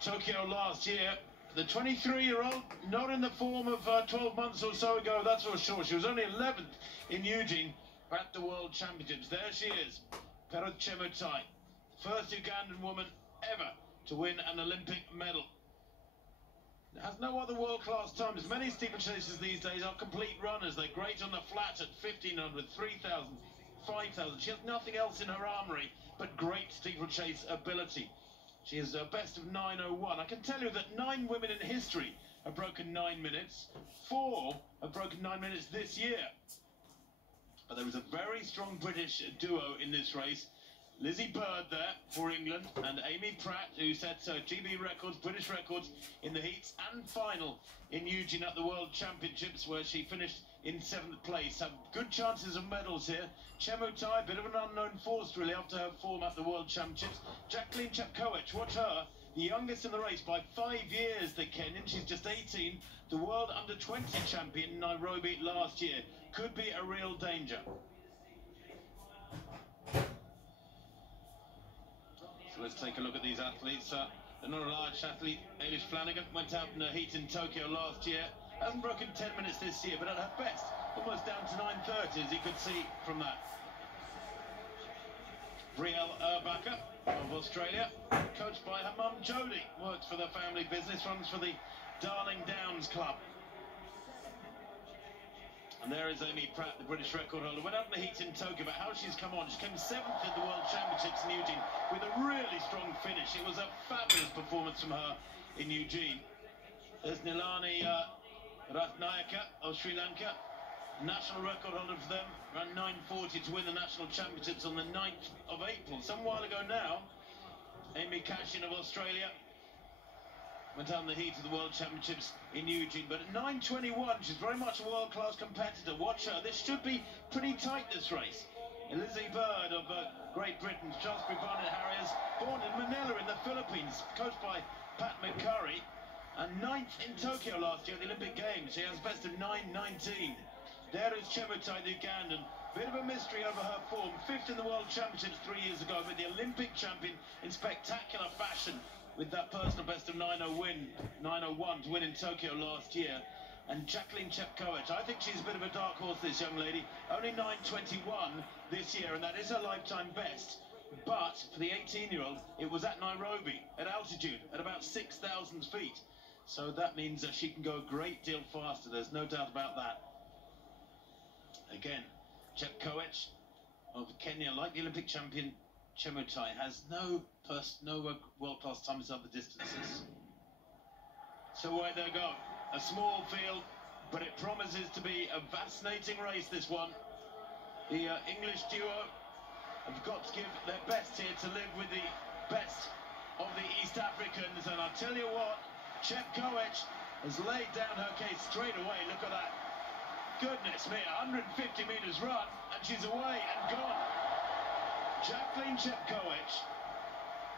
Tokyo last year. The 23-year-old, not in the form of 12 months or so ago, that's for sure. She was only 11th in Eugene at the World Championships. There she is, Perot Chemutai, first Ugandan woman ever to win an Olympic medal. Has no other world-class times. Many steeplechasers these days are complete runners. They're great on the flat at 1,500, 3,000, 5,000. She has nothing else in her armoury but great steeplechase ability. She is a best of 9:01. I can tell you that 9 women in history have broken 9 minutes. 4 have broken 9 minutes this year. But there was a very strong British duo in this race. Lizzie Bird there for England and Amy Pratt, who set GB records, British records in the heats and final in Eugene at the World Championships, where she finished in 7th place. Have good chances of medals here. Chemutai, a bit of an unknown force really after her form at the World Championships. Jacqueline Chepkoech, watch her, the youngest in the race by 5 years, the Kenyan. She's just 18, the world under-20 champion in Nairobi last year. Could be a real danger. So let's take a look at these athletes. They're not a large athlete. Eilish Flanagan went out in a heat in Tokyo last year. Hasn't broken 10 minutes this year, but at her best, almost down to 9:30, as you could see from that. Brielle Urbacher of Australia, coached by her mum Jodie, works for the family business, runs for the Darling Downs Club. And there is Amy Pratt, the British record holder. Went out in the heat in Tokyo, but how she's come on. She came 7th in the World Championships in Eugene with a really strong finish. It was a fabulous performance from her in Eugene. There's Nilani Ratnayaka of Sri Lanka, national record holder for them, ran 9:40 to win the national championships on the 9th of April. Some while ago now, Amy Cashin of Australia went out in the heat of the World Championships in Eugene, but at 9:21, she's very much a world-class competitor. Watch her. This should be pretty tight, this race. Lizzie Bird of Great Britain, Shaftesbury Barnet Harriers, born in Manila in the Philippines, coached by Pat McCurry, and 9th in Tokyo last year at the Olympic Games. She has best of 9:19. There is Chemutai, the Ugandan. Bit of a mystery over her form. 5th in the World Championships 3 years ago, but the Olympic champion in spectacular fashion with that personal best of 9:01 to win in Tokyo last year. And Jacqueline Chepkoech, I think she's a bit of a dark horse, this young lady. Only 9:21 this year, and that is her lifetime best. But for the 18-year-old, it was at Nairobi, at altitude, at about 6,000 feet. So that means that she can go a great deal faster. There's no doubt about that. Again, Chepkoech of Kenya, like the Olympic champion Chemutai, has no world-class times up the distances. So away they go. A small field, but it promises to be a fascinating race, this one. The English duo have got to give their best here to live with the best of the East Africans. And I'll tell you what, Chepkoech has laid down her case straight away. Look at that. Goodness me, 150 metres run, and she's away and gone. Jacqueline Chepkoech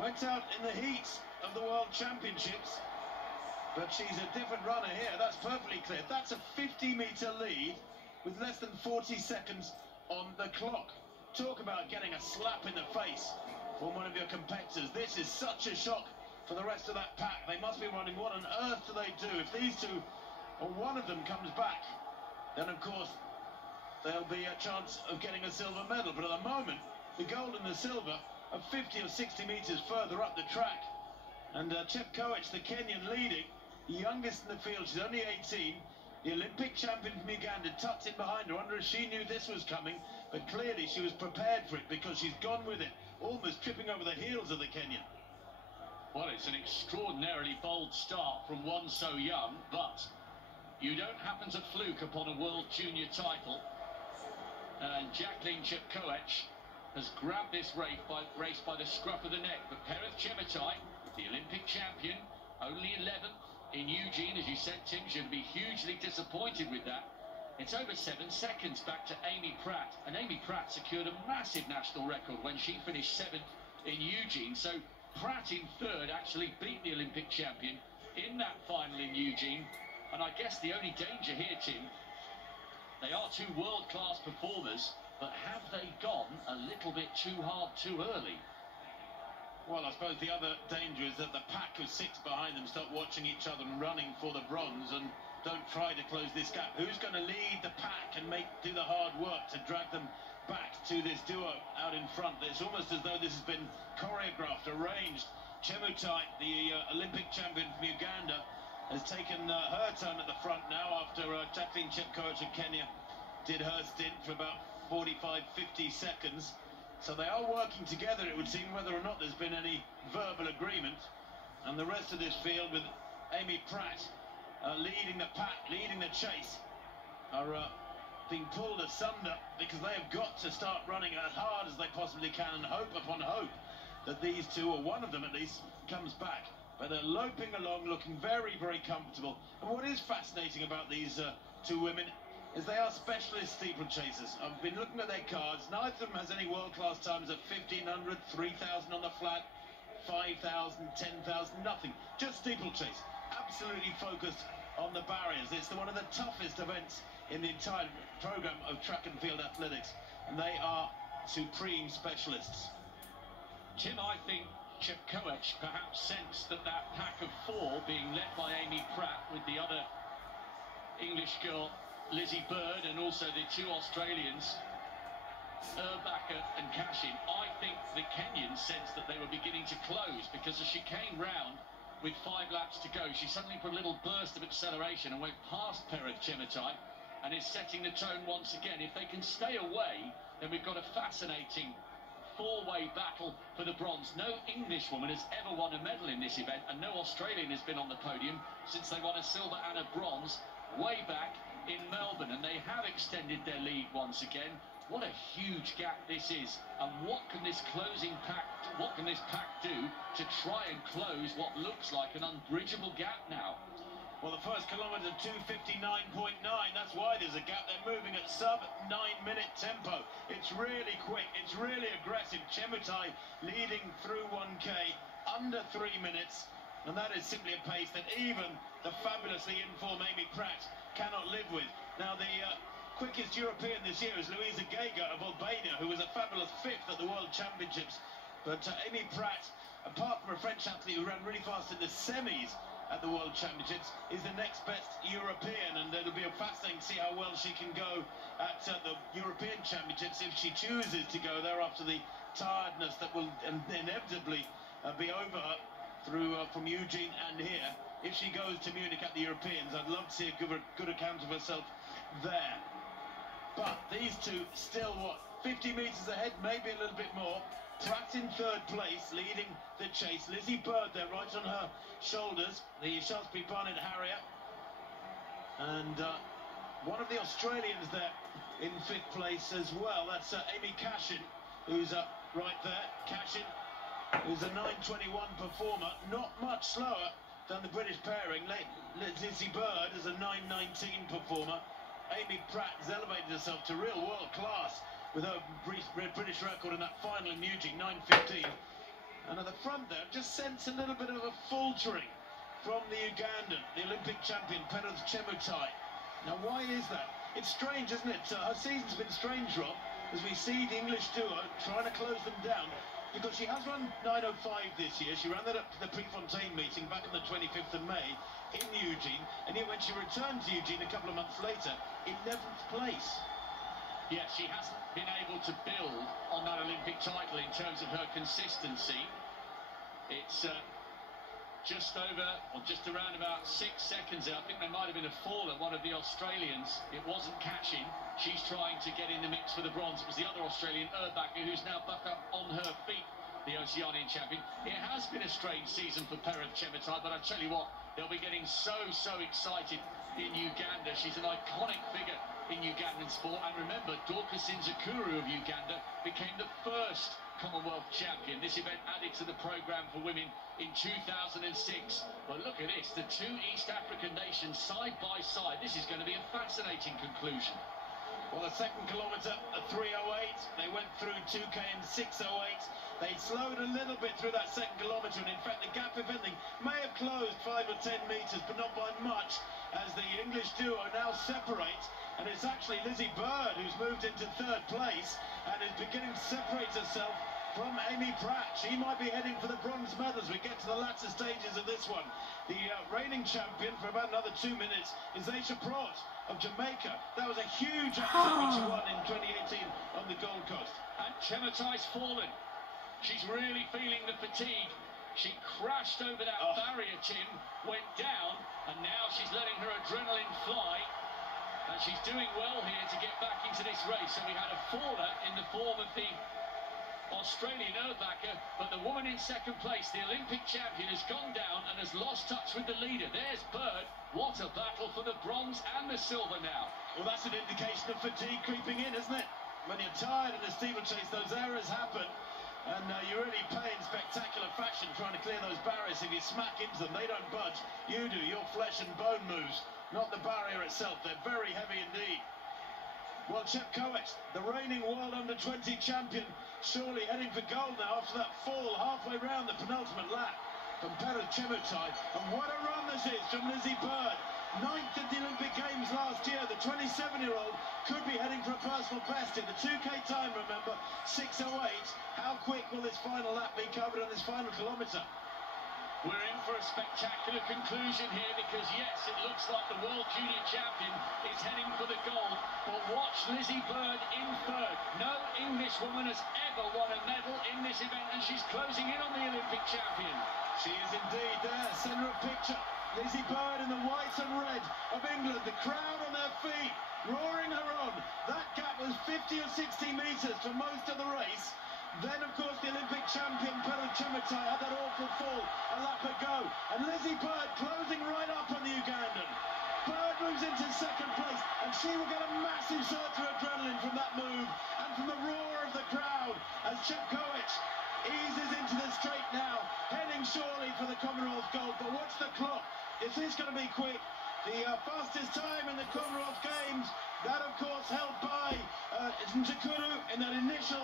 went out in the heat of the World Championships, but she's a different runner here. That's perfectly clear. That's a 50-metre lead with less than 40 seconds on the clock. Talk about getting a slap in the face from one of your competitors. This is such a shock for the rest of that pack. They must be wondering, what on earth do they do? If these two, or one of them, comes back, then of course there'll be a chance of getting a silver medal. But at the moment, the gold and the silver are 50 or 60 metres further up the track. And Chepkoech, the Kenyan, leading, the youngest in the field. She's only 18. The Olympic champion from Uganda tucked in behind her. I wonder if she knew this was coming, but clearly she was prepared for it, because she's gone with it, almost tripping over the heels of the Kenyan. Well, it's an extraordinarily bold start from one so young, but you don't happen to fluke upon a World Junior title. And Jacqueline Chepkoech has grabbed this race by the scruff of the neck. But Perot Chemutai, the Olympic champion, only 11th in Eugene, as you said, Tim, should be hugely disappointed with that. It's over 7 seconds back to Amy Pratt, and Amy Pratt secured a massive national record when she finished 7th in Eugene. So Pratt in 3rd actually beat the Olympic champion in that final in Eugene. And I guess the only danger here, Tim, they are two world-class performers, but have they gone a little bit too hard too early? Well, I suppose the other danger is that the pack of 6 behind them start watching each other and running for the bronze and don't try to close this gap. Who's going to lead the pack and do the hard work to drag them back to this duo out in front? It's almost as though this has been choreographed, arranged. Chemutai, the Olympic champion from Uganda, has taken her turn at the front now after Jacqueline Chepkoech of Kenya did her stint for about 45-50 seconds. So they are working together, it would seem, whether or not there's been any verbal agreement. And the rest of this field, with Amy Pratt leading the pack, leading the chase, are being pulled asunder because they have got to start running as hard as they possibly can and hope upon hope that these two, or one of them at least, comes back. But they're loping along, looking very, very comfortable. And what is fascinating about these two women is they are specialist steeplechasers. I've been looking at their cards. Neither of them has any world-class times at 1,500, 3,000 on the flat, 5,000, 10,000, nothing. Just steeplechase. Absolutely focused on the barriers. It's one of the toughest events in the entire program of track and field athletics, and they are supreme specialists. Tim, I think Chepkoech perhaps sensed that pack of 4 being led by Amy Pratt with the other English girl Lizzie Bird and also the 2 Australians Urbacher and Cashin. I think the Kenyans sensed that they were beginning to close, because as she came round with 5 laps to go, she suddenly put a little burst of acceleration and went past Perez Chemutai and is setting the tone once again. If they can stay away, then we've got a fascinating 4-way battle for the bronze. No Englishwoman has ever won a medal in this event, and no Australian has been on the podium since they won a silver and a bronze way back in Melbourne, and they have extended their lead once again. What a huge gap this is, and what can this pack do to try and close what looks like an unbridgeable gap now? Well, the first kilometre, 2:59.9, that's why there's a gap. They're moving at sub-9-minute tempo. It's really quick, it's really aggressive. Chemutai leading through 1K under 3 minutes, and that is simply a pace that even the fabulously informed Amy Pratt cannot live with. Now, the quickest European this year is Louisa Geiger of Albania, who was a fabulous 5th at the World Championships. But Amy Pratt, apart from a French athlete who ran really fast in the semis at the World Championships, is the next best European, and it'll be fascinating to see how well she can go at the European Championships if she chooses to go there after the tiredness that will inevitably be over her through from Eugene and here. If she goes to Munich at the Europeans, I'd love to see a good account of herself there. But these two still, 50 metres ahead, maybe a little bit more. Pratt in 3rd place, leading the chase. Lizzie Bird there, right on her shoulders, the Shaftesbury Barnet Harrier. And one of the Australians there in 5th place as well. That's Amy Cashin, who's right there. Cashin, who's a 9:21 performer, not much slower than the British pairing. Lizzie Bird is a 9:19 performer. Amy Pratt has elevated herself to real world class with her British record in that final in Eugene, 9:15. And at the front there, just sense a little bit of a faltering from the Ugandan, the Olympic champion, Perez Chemutai. Now, why is that? It's strange, isn't it? Her season's been strange, Rob, as we see the English duo trying to close them down, because she has run 9:05 this year. She ran that up to the Prefontaine meeting back on the 25th of May in Eugene, and yet when she returned to Eugene a couple of months later, 11th place. Yeah, she hasn't been able to build on that Olympic title in terms of her consistency. It's just around about 6 seconds there. I think there might have been a fall at one of the Australians. It wasn't catching. She's trying to get in the mix for the bronze. It was the other Australian, Urbacher, who's now back up on her feet, the Oceanian champion. It has been a strange season for Perez Chemutai, but I tell you what, they'll be getting so excited in Uganda. She's an iconic figure in Ugandan sport. And remember, Dorcas Nzikuru of Uganda became the first Commonwealth champion. This event added to the programme for women in 2006. But look at this, the 2 East African nations side by side. This is going to be a fascinating conclusion. Well, the second kilometre at 3:08, they went through 2K in 6:08. They slowed a little bit through that second kilometre, and in fact the gap, if anything, may have closed 5 or 10 metres, but not by much, as the English duo now separate. And it's actually Lizzie Bird who's moved into 3rd place and is beginning to separate herself from Amy Pratt. She might be heading for the bronze medal as we get to the latter stages of this one. The reigning champion for about another 2 minutes is Aisha Pratt of Jamaica. That was a huge upset when she won in 2018 on the Gold Coast. And Chemetai's fallen. She's really feeling the fatigue. She crashed over that barrier, Tim, went down, and now she's letting her adrenaline fly. And she's doing well here to get back into this race. So we had a faller in the form of the Australian earthbacker, but the woman in second place, the Olympic champion, has gone down and has lost touch with the leader. There's Bird. What a battle for the bronze and the silver now. Well, that's an indication of fatigue creeping in, isn't it? When you're tired in a steeplechase, those errors happen. And you really pay in spectacular fashion trying to clear those barriers. If you smack into them, they don't budge. You do. Your flesh and bone moves, not the barrier itself. They're very heavy indeed. Well, Chepkoech, the reigning World Under-20 champion, surely heading for gold now after that fall halfway round the penultimate lap from Perez Chemetai. And what a run this is from Lizzie Bird. 9th at the Olympic Games last year. The 27-year-old could be heading for a personal best in the 2K time, remember, 6:08. How quick will this final lap be covered on this final kilometre? We're in for a spectacular conclusion here because, yes, it looks like the World Junior Champion is heading for the gold. But watch Lizzie Bird in third. No English woman has ever won a medal in this event, and she's closing in on the Olympic champion. She is indeed there, centre of picture. Lizzie Bird in the white and red of England, the crowd on their feet, roaring her on. That gap was 50 or 60 metres for most of the race. Then, of course, the Olympic champion, Perez Chemetai, had that awful fall a lap ago. And Lizzie Bird closing right up on the Ugandan. Bird moves into second place, and she will get a massive surge of adrenaline from that move and from the roar of the crowd as Chepkoech eases into the straight now, heading surely for the Commonwealth gold. But watch the clock. Is this going to be quick? The fastest time in the Commonwealth Games, that of course held by Njakuru in that initial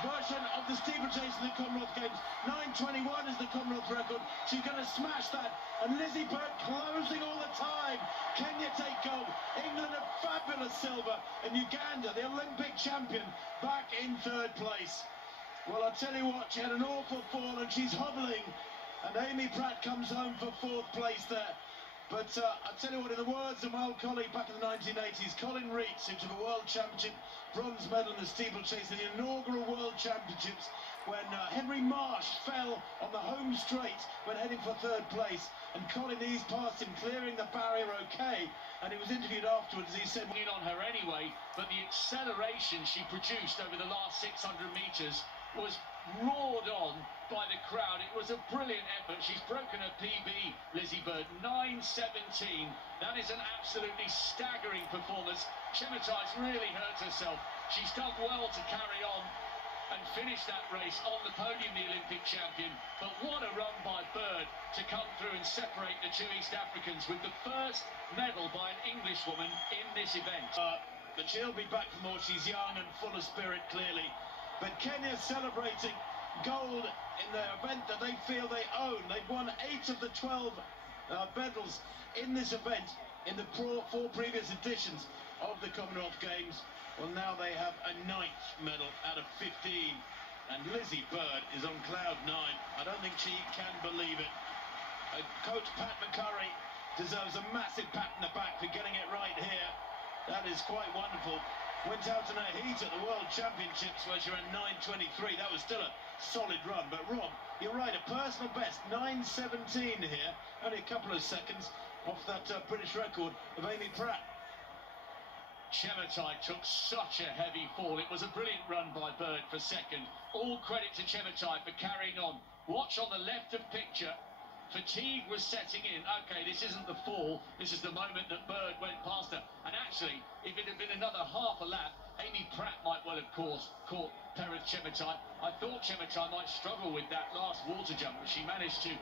version of the steeplechase in the Commonwealth Games. 9:21 is the Commonwealth record. She's going to smash that. And Lizzie Bird closing all the time. Kenya take gold. England a fabulous silver. And Uganda, the Olympic champion, back in third place. Well, I'll tell you what, she had an awful fall and she's hobbling. And Amy Pratt comes home for fourth place there. But I'll tell you what, in the words of my old colleague back in the 1980s, Colin Reitz, who took a World Championship bronze medal in the steeplechase in the inaugural World Championships, when Henry Marsh fell on the home straight when heading for third place, and Colin eased past him, clearing the barrier okay, and he was interviewed afterwards. He said, in on her anyway, but the acceleration she produced over the last 600 metres was roared on by the crowd. It was a brilliant effort. She's broken her PB, Lizzie Bird, 9:17. That is an absolutely staggering performance. Chemetai's really hurt herself. She's done well to carry on and finish that race on the podium, the Olympic champion. But what a run by Bird to come through and separate the two East Africans with the first medal by an Englishwoman in this event. But she'll be back for more. She's young and full of spirit, clearly. But Kenya's celebrating gold in the event that they feel they own. They've won 8 of the 12 medals in this event in the 4 previous editions of the Commonwealth Games. Well, now they have a 9th medal out of 15. And Lizzie Bird is on cloud 9. I don't think she can believe it. Coach Pat McCurry deserves a massive pat in the back for getting it right here. That is quite wonderful. Went out in a heat at the World Championships where she ran 9:23. That was still a solid run. But Rob, you're right, a personal best, 9:17 here. Only a couple of seconds off that British record of Amy Pratt. Chemetai took such a heavy fall. It was a brilliant run by Bird for second. All credit to Chemetai for carrying on. Watch on the left of picture. Fatigue was setting in. Okay, this isn't the fall. This is the moment that Bird went past her. And actually, if it had been another half a lap, Amy Pratt might well have caught Perez Chemetai. I thought Chemetai might struggle with that last water jump, but she managed to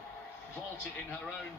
vault it in her own